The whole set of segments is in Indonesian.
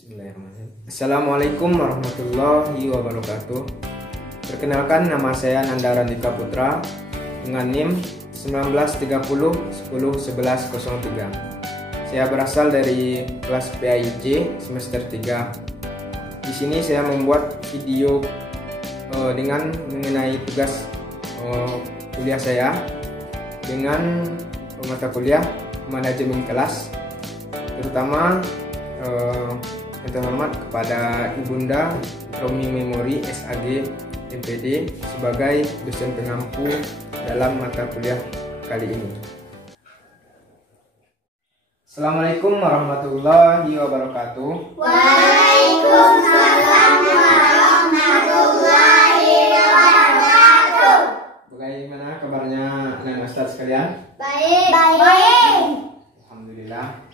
Bismillahirrahmanirrahim. Assalamualaikum warahmatullahi wabarakatuh. Perkenalkan, nama saya Nanda Randika Putra dengan NIM 1930101103. Saya berasal dari kelas PAIJ semester 3. Di sini saya membuat video dengan mengenai tugas kuliah saya dengan mata kuliah manajemen kelas, terutama yang terhormat kepada Ibunda Romi Memori SAG MPD sebagai dosen pengampu dalam mata kuliah kali ini. Assalamualaikum warahmatullahi wabarakatuh. Waalaikumsalam warahmatullahi wabarakatuh. Bagaimana kabarnya anak Ustaz sekalian? Baik. Baik. Alhamdulillah.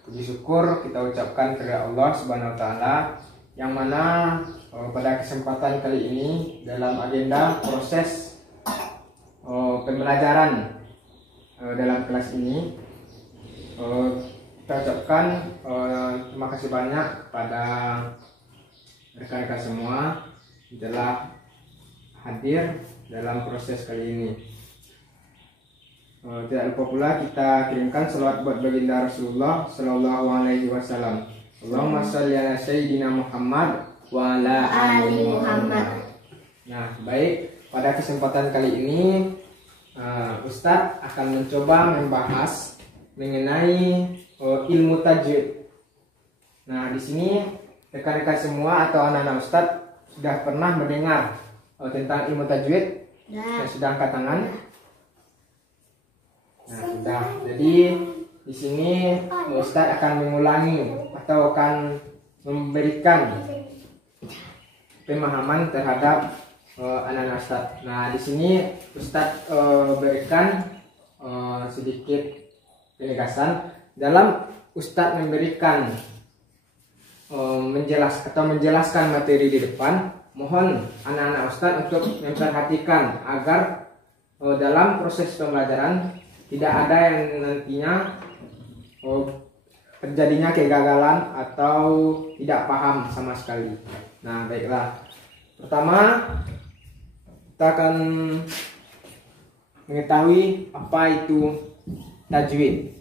Puji syukur kita ucapkan kepada Allah Subhanahu wa taala yang mana pada kesempatan kali ini dalam agenda proses pembelajaran dalam kelas ini kita ucapkan terima kasih banyak kepada rekan-rekan semua telah hadir dalam proses kali ini. Tidak lupa pula kita kirimkan selawat buat baginda Rasulullah Sallallahu Alaihi Wasallam. Allahumma sholli ala Sayyidina Muhammad wa ala ali Muhammad. Nah, baik, pada kesempatan kali ini Ustadz akan mencoba membahas mengenai ilmu tajwid. Nah, di sini rekan-rekan semua atau anak-anak Ustadz sudah pernah mendengar tentang ilmu tajwid? Yang sudah angkat tangan? Nah, sudah. Jadi di sini Ustadz akan mengulangi atau akan memberikan pemahaman terhadap anak-anak Ustadz. Nah, di sini Ustadz berikan sedikit penegasan dalam Ustadz memberikan menjelaskan materi di depan. Mohon anak-anak Ustadz untuk memperhatikan agar dalam proses pembelajaran tidak ada yang nantinya terjadinya kegagalan atau tidak paham sama sekali. Nah, baiklah. Pertama, kita akan mengetahui apa itu tajwid.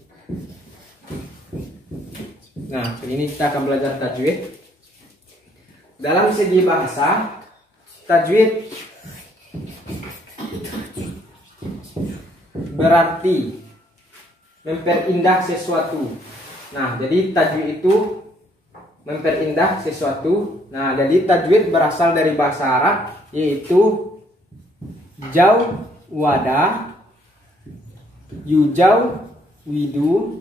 Nah, ini kita akan belajar tajwid. Dalam segi bahasa, tajwid berarti memperindah sesuatu. Nah, jadi tajwid itu memperindah sesuatu. Nah, jadi tajwid berasal dari bahasa Arab, yaitu jauh wadah, yujau widu,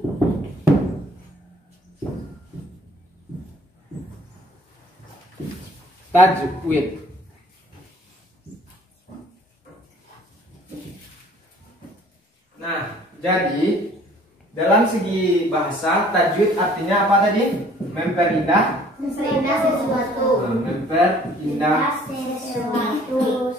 tajwid. Nah, jadi dalam segi bahasa tajwid artinya apa tadi? Memperindah sesuatu. Memperindah Sesuatu.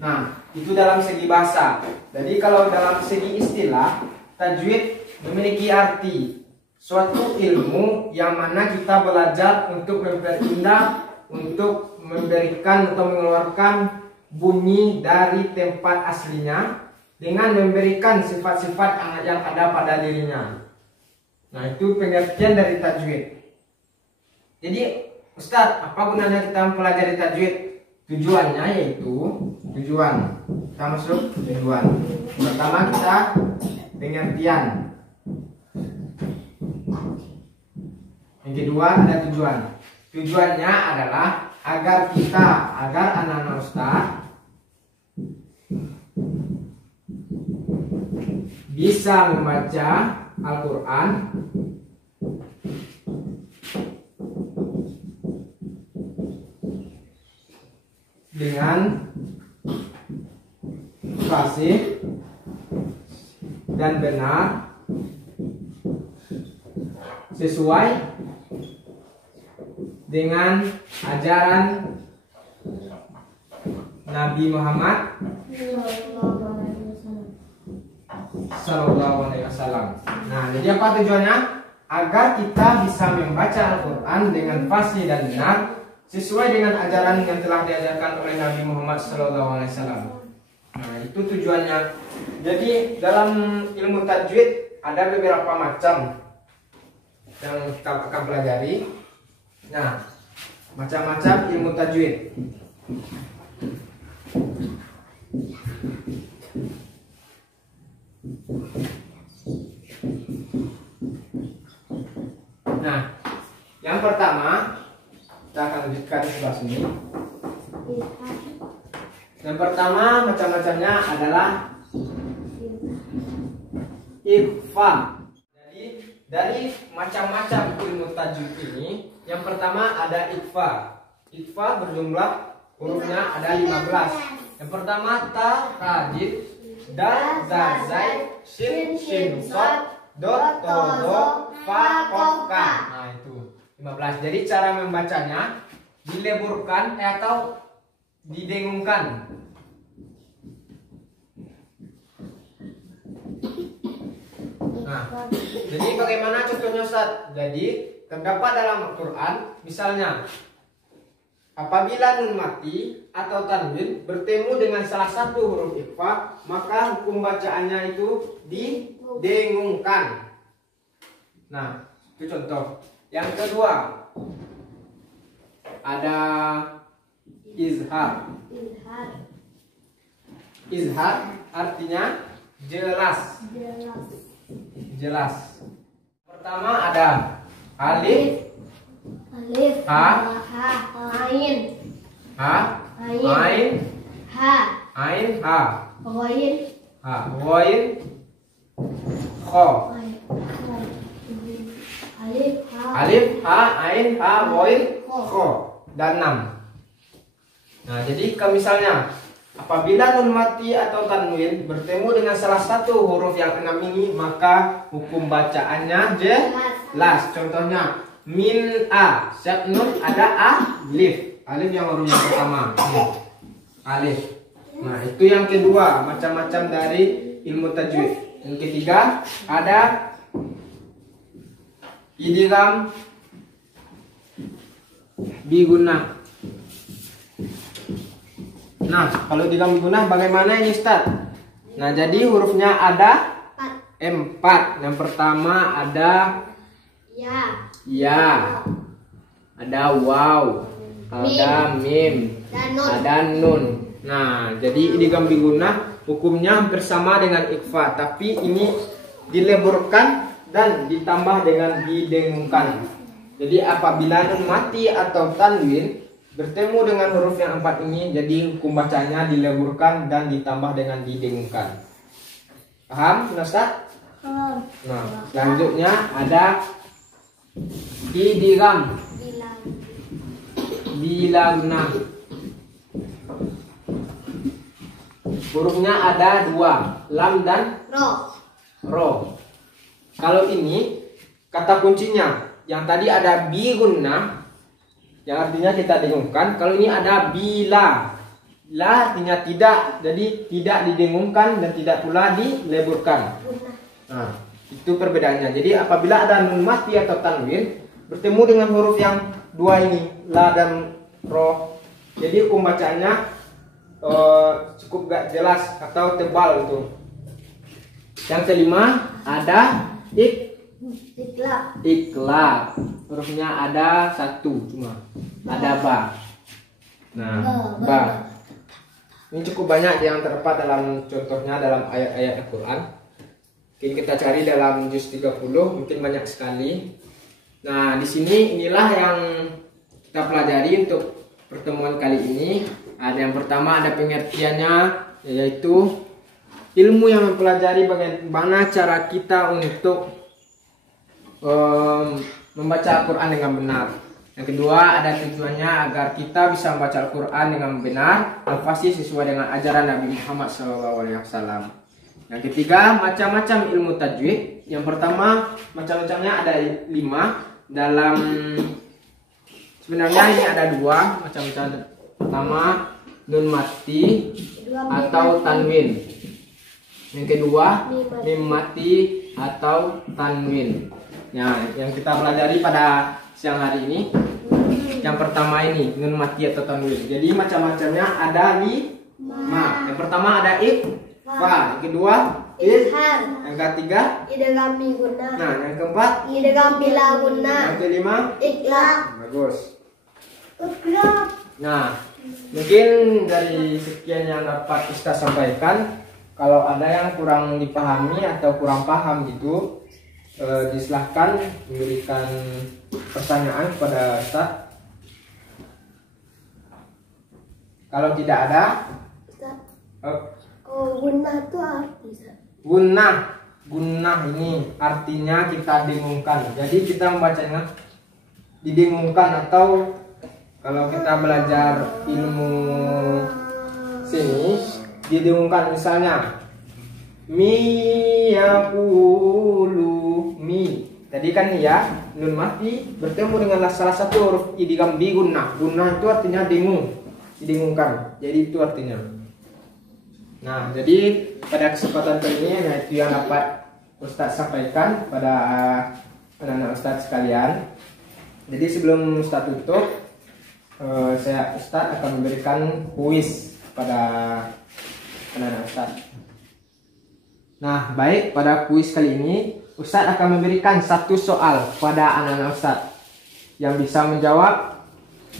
Nah, itu dalam segi bahasa. Jadi kalau dalam segi istilah, tajwid memiliki arti suatu ilmu yang mana kita belajar untuk memperindah, untuk memberikan atau mengeluarkan bunyi dari tempat aslinya dengan memberikan sifat-sifat yang ada pada dirinya. Nah, itu pengertian dari tajwid. Jadi, Ustadz, apa gunanya kita mempelajari tajwid? Tujuannya yaitu tujuan. Kita masuk tujuan. Pertama kita pengertian. Yang kedua ada tujuan. Tujuannya adalah agar anak-anak Ustadz bisa membaca Al-Quran dengan fasih dan benar sesuai dengan ajaran Nabi Muhammad Sallallahu Alaihi Wasallam. Nah, jadi apa tujuannya? Agar kita bisa membaca Al-Quran dengan fasih dan benar sesuai dengan ajaran yang telah diajarkan oleh Nabi Muhammad Sallallahu Alaihi Wasallam. Nah, itu tujuannya. Jadi dalam ilmu tajwid ada beberapa macam yang kita akan pelajari. Nah, macam-macam ilmu tajwid. Nah, yang pertama kita akan lanjutkan di sebelah sini. Yang pertama macam-macamnya adalah ikhfa. Jadi dari macam-macam ilmu tajwid ini, yang pertama ada ikhfa. Ikhfa berjumlah hurufnya ada 15. Yang pertama ta, ha, jim, dal, za, zai, shin, shin, shad, dot, to, do, fa, kof, ka. Nah, itu 15. Jadi cara membacanya dileburkan atau didengungkan. Nah, jadi bagaimana contohnya Ustaz? Jadi terdapat dalam Al-Quran, misalnya apabila nun mati atau tanwin bertemu dengan salah satu huruf ikhfa, maka hukum bacaannya itu didengungkan. Nah, itu contoh. Yang kedua ada izhar. Izhar artinya jelas. Jelas. Pertama ada alif, ha, ain, ha, ain, ain, ha, ghain, kha. Alif, ha, ain, ha, ghain, kha. Dan 6. Nah, jadi kalau misalnya apabila nun mati atau tanwin bertemu dengan salah satu huruf yang 6 ini, maka hukum bacaannya jelas. Contohnya min a, siap nun ada alif. Alif yang huruf yang pertama. Alif. Nah, itu yang kedua, macam-macam dari ilmu tajwid. Yang ketiga ada idgham bigunnah. Nah, kalau idgham bigunnah bagaimana ini Ustaz? Nah, jadi hurufnya ada 4. Yang pertama ada ya, ada waw, ada mim, ada nun. Nah, jadi idgham bigunnah hukumnya hampir sama dengan ikhfa, tapi ini dileburkan dan ditambah dengan didengungkan. Jadi apabila nun mati atau tanwin bertemu dengan huruf yang 4 ini, jadi hukum bacanya dileburkan dan ditambah dengan didengungkan. Paham, Ustaz? Nah, selanjutnya ada idgham bilagunah. Hurufnya ada 2, lam dan ro. Kalau ini kata kuncinya, yang tadi ada bigunnah yang artinya kita dengungkan. Kalau ini ada bila, la artinya tidak, jadi tidak didengungkan dan tidak pula dileburkan. Nah, itu perbedaannya. Jadi apabila ada nun mati atau tanwin bertemu dengan huruf yang 2 ini, la dan ro, jadi hukum bacanya cukup gak jelas atau tebal itu. Yang kelima ada iklab. Hurufnya ada 1 cuma. Ada ba. Nah, ba. Ini cukup banyak yang terdapat dalam contohnya dalam ayat-ayat Al-Quran. Oke, kita cari dalam juz 30, mungkin banyak sekali. Nah, di sini inilah yang kita pelajari untuk pertemuan kali ini. Ada yang pertama ada pengertiannya, yaitu ilmu yang mempelajari bagaimana cara kita untuk membaca Al-Quran dengan benar. Yang kedua ada tujuannya agar kita bisa membaca Al-Quran dengan benar dan fasih sesuai dengan ajaran Nabi Muhammad SAW. Yang ketiga macam-macam ilmu tajwid. Yang pertama macam-macamnya ada 5. Dalam sebenarnya ini ada 2 macam-macam. Pertama nun mati atau tanwin. Yang kedua, mim mati atau tanwin. Nah, yang kita pelajari pada siang hari ini, yang pertama ini nun mati atau tanwin. Jadi macam-macamnya ada di ma. Yang pertama ada fa, yang kedua Izhar. yang ketiga Idgham bi gunnah. nah, yang keempat Idgham bila gunnah. yang kelima Iqlab. bagus. Iqlab. Nah, mungkin dari sekian yang dapat Ustaz sampaikan, kalau ada yang kurang dipahami atau kurang paham gitu, disilahkan memberikan pertanyaan kepada Ustaz. Kalau tidak ada, Gunnah itu arti. gunnah ini artinya kita dengungkan. Jadi kita membacanya didengungkan, atau kalau kita belajar ilmu sini didengungkan, misalnya mi yaqulu mi. Tadi kan ya nun mati bertemu dengan salah satu huruf idgham bi gunnah. Gunnah itu artinya dengung, didengungkan. Jadi itu artinya. Nah, jadi pada kesempatan kali ini, nah itu yang dapat Ustaz sampaikan pada anak-anak Ustaz sekalian. Jadi sebelum Ustaz tutup, Ustaz akan memberikan kuis pada anak-anak Ustaz. Nah, baik, pada kuis kali ini Ustaz akan memberikan satu soal pada anak-anak Ustaz. Yang bisa menjawab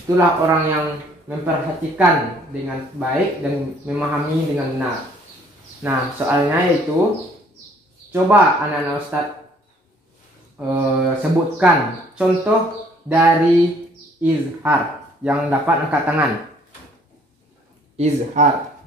itulah orang yang memperhatikan dengan baik dan memahami dengan benar. Nah, soalnya yaitu, coba anak-anak Ustaz sebutkan contoh dari izhar yang dapat angkat tangan. Izhar.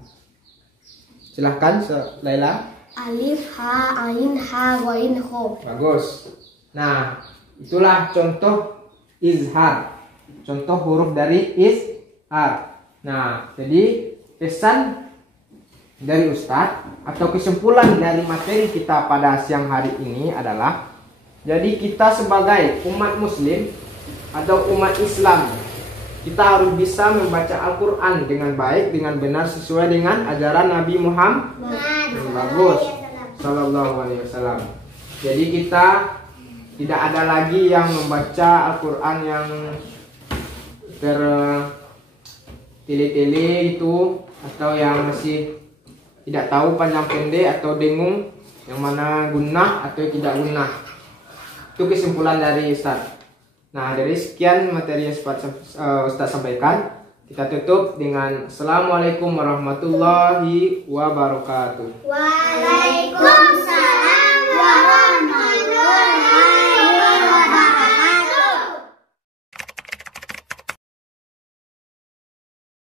Silahkan Laila. Alif, ha, ain, ha, wain, ho. Bagus. Nah, itulah contoh izhar. Contoh huruf dari izhar. Nah, jadi pesan dari Ustadz atau kesimpulan dari materi kita pada siang hari ini adalah, jadi kita sebagai umat muslim atau umat Islam, kita harus bisa membaca Al-Quran dengan baik, dengan benar, sesuai dengan ajaran Nabi Muhammad. Bagus. Sallallahu alaihi wasallam. Jadi kita tidak ada lagi yang membaca Al-Quran yang tertele-tele itu, atau yang masih tidak tahu panjang pendek atau dengung yang mana gunnah atau tidak gunnah. Itu kesimpulan dari Ustaz. Nah, dari sekian materi yang Ustaz sampaikan, kita tutup dengan Assalamualaikum warahmatullahi wabarakatuh. Waalaikumsalam.